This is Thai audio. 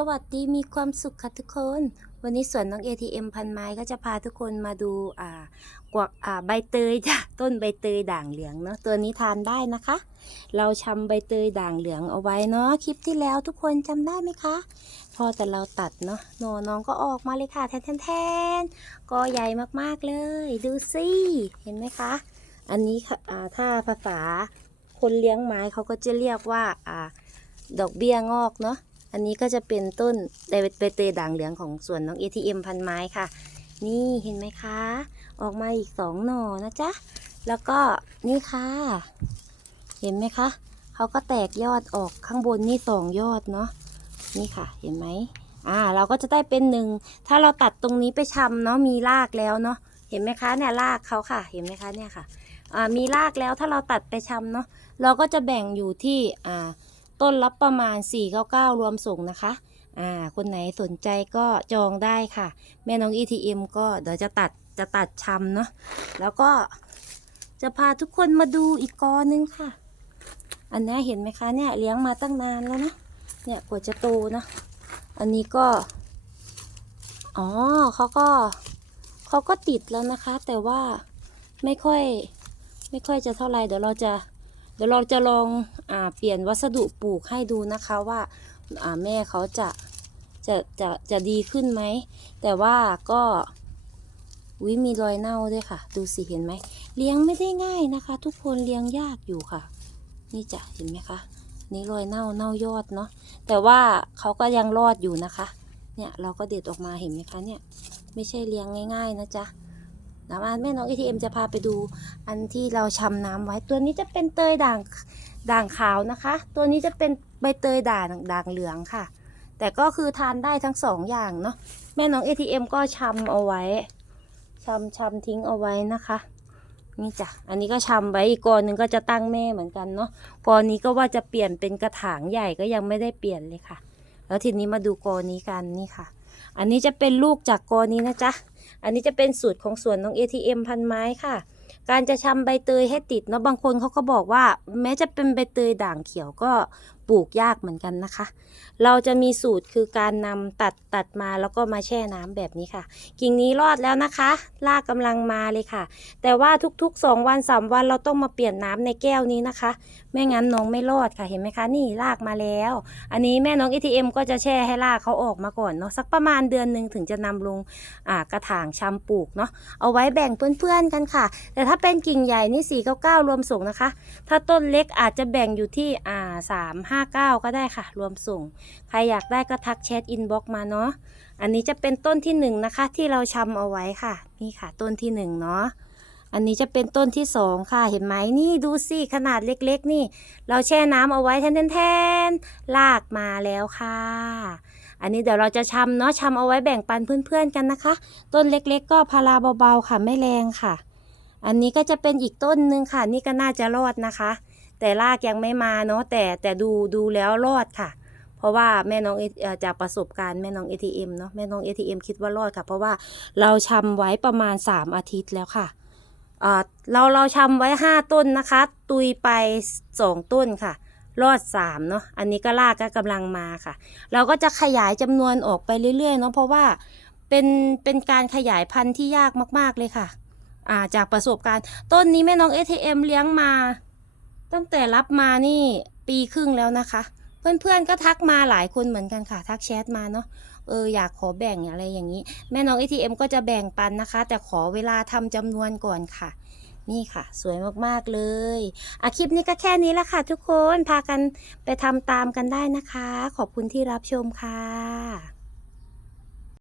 สวัสดีมีความสุขค่ะทุกคน วันนี้สวนน้อง ATM พันไม้ก็จะพาทุกคนมาดูอ่ากวักอ่าใบเตยจ้ะต้นใบเตยด่างเหลืองเนาะตัวนี้ทานได้นะคะ เราชำใบเตยด่างเหลืองเอาไว้เนาะคลิปที่แล้วทุกคนจำได้ไหมคะ พอแต่เราตัดเนาะโนน้องก็ออกมาเลยค่ะแทนแทนก็ใหญ่มากๆเลย ดูสิเห็นไหมคะ อันนี้ค่ะอ่าถ้าภาษาคนเลี้ยงไม้เขาก็จะเรียกว่าอ่าดอกเบี้ยงอกเนาะ อันนี้ก็จะเป็นต้นใบเตยด่างเหลืองของสวนน้อง ATM พันไม้ค่ะ นี่เห็นไหมคะ ออกมาอีกสองหน่อนะจ๊ะ แล้วก็นี่ค่ะ เห็นไหมคะเขาก็แตกยอดออกข้างบนนี่สองยอดเนาะนี่ค่ะ เห็นไหมอ่า เราก็จะได้เป็นหนึ่ง ถ้าเราตัดตรงนี้ไปชำเนาะมีรากแล้วเนาะเห็นไหมคะเนี่ยรากเขาค่ะ เห็นไหมคะเนี่ยค่ะอ่ามีรากแล้วถ้าเราตัดไปชำเนาะเราก็จะแบ่งอยู่ที่อ่า ต้นละประมาณ 499 รวมส่งนะคะอ่าคนไหนสนใจก็จองได้ค่ะ แม่น้อง ETM ก็เดี๋ยวจะตัดจะตัดชำเนาะแล้วก็จะพาทุกคนมาดูอีกกอนึงค่ะ อันนี้เห็นไหมคะเนี่ยเลี้ยงมาตั้งนานแล้วนะเนี่ยกว่าจะโตนะ อันนี้ก็ อ๋อเขาก็เขาก็ติดแล้วนะคะ แต่ว่าไม่ค่อยไม่ค่อยจะเท่าไรเดี๋ยวเราจะ เดี๋ยวเราจะลองอเปลี่ยนวัสดุปลูกให้ดูนะคะว่าแม่เขาจะจะจะจะดีขึ้นไหม แต่ว่าก็วิมีรอยเน่าด้วยค่ะ ดูสิเห็นไหม เลี้ยงไม่ได้ง่ายนะคะ ทุกคนเลี้ยงยากอยู่ค่ะ นี่จะเห็นไหมคะ นี่รอยเน่าเน่ายอดเนาะ แต่ว่าเขาก็ยังรอดอยู่นะคะ เนี่ยเราก็เด็ดออกมาเห็นไหมคะเนี่ย ไม่ใช่เลี้ยงง่าย ๆ นะจ๊ะ นะมาแม่น้อง ATM จะพาไปดูอันที่เราชำน้ำไว้ตัวนี้จะเป็นเตยด่างด่างขาวนะคะ ตัวนี้จะเป็นใบเตยด่างด่างเหลืองค่ะ แต่ก็คือทานได้ทั้งสองอย่างเนาะแม่น้อง ATM ก็ชำเอาไว้ชำชำทิ้งเอาไว้นะคะนี่จ้ะ อันนี้ก็ชำไว้อีกกอนหนึ่งก็จะตั้งแม่เหมือนกันเนาะกอนนี้ก็ว่าจะเปลี่ยนเป็นกระถางใหญ่ก็ยังไม่ได้เปลี่ยนเลยค่ะ แล้วทีนี้มาดูกอนี้กันนี่ค่ะ อันนี้จะเป็นลูกจากกอนี้นะจ๊ะ อันนี้จะเป็นสูตรของสวนน้อง ATM พันไม้ค่ะ การจะชำใบเตยให้ติดเนาะบางคนเขาก็บอกว่า แม้จะเป็นใบเตยด่างเขียวก็ ปลูกยากเหมือนกันนะคะ เราจะมีสูตรคือการนำตัดตัดมาแล้วก็มาแช่น้ำแบบนี้ค่ะ กิ่งนี้รอดแล้วนะคะรากกำลังมาเลยค่ะ แต่ว่าทุกๆ 2 วัน3วันเราต้องมาเปลี่ยนน้ำในแก้วนี้นะคะ ไม่งั้นน้องไม่รอดค่ะเห็นไหมคะนี่รากมาแล้ว อันนี้แม่น้อง ATM ก็จะแช่ให้รากเขาออกมาก่อนเนาะสักประมาณเดือนหนึ่งถึงจะนำลงอ่ากระถางชำปลูกเนาะเอาไว้แบ่งเพื่อนๆกันค่ะ แต่ถ้าเป็นกิ่งใหญ่นี่499รวมส่งนะคะ ถ้าต้นเล็กอาจจะแบ่งอยู่ที่อ่า59 ก็ได้ค่ะ รวมส่ง ใครอยากได้ก็ทักแชทอินบ็อกมาเนาะ อันนี้จะเป็นต้นที่หนึ่งนะคะ ที่เราชำเอาไว้ค่ะ นี่ค่ะ ต้นที่หนึ่งเนาะ อันนี้จะเป็นต้นที่สองค่ะ เห็นไหมนี่ดูสิขนาดเล็กๆ นี่ เราแช่น้ำเอาไว้แทนๆๆลากมาแล้วค่ะอันนี้เดี๋ยวเราจะชำเนาะชำเอาไว้แบ่งปันเพื่อนๆกันนะคะ ต้นเล็กๆ ก็พาราเบาๆค่ะไม่แรงค่ะ อันนี้ก็จะเป็นอีกต้นหนึ่งค่ะ นี่ก็น่าจะรอดนะคะ แต่รากยังไม่มาเนาะแต่แต่ดูดูแล้วรอดค่ะ เพราะว่าแม่น้องจากประสบการณ์แม่น้อง ATM เนาะแม่น้อง ATM คิดว่ารอดค่ะ เพราะว่าเราชำไว้ประมาณ 3 อาทิตย์แล้วค่ะเราเราชำไว้ 5 ต้นนะคะ ตุยไป 2 ต้นค่ะ รอด3เนาะอันนี้ก็รากก็กำลังมาค่ะ เราก็จะขยายจำนวนออกไปเรื่อยๆเนาะเพราะว่าเป็นเป็นการขยายพันธุ์ที่ยากมาก ๆเลยค่ะ อ่าจากประสบการณ์ ต้นนี้แม่น้อง ATM เลี้ยงมา ตั้งแต่รับมานี่ปีครึ่งแล้วนะคะ เพื่อนๆก็ทักมาหลายคนเหมือนกันค่ะ ทักแชทมาเนาะเอออยากขอแบ่งอะไรอย่างนี้ แม่น้อง ATM ก็จะแบ่งปันนะคะ แต่ขอเวลาทำจำนวนก่อนค่ะ นี่ค่ะ สวยมากๆเลยอะคลิปนี้ก็แค่นี้ละค่ะ ทุกคนพากันไปทำตามกันได้นะคะ ขอบคุณที่รับชมค่ะ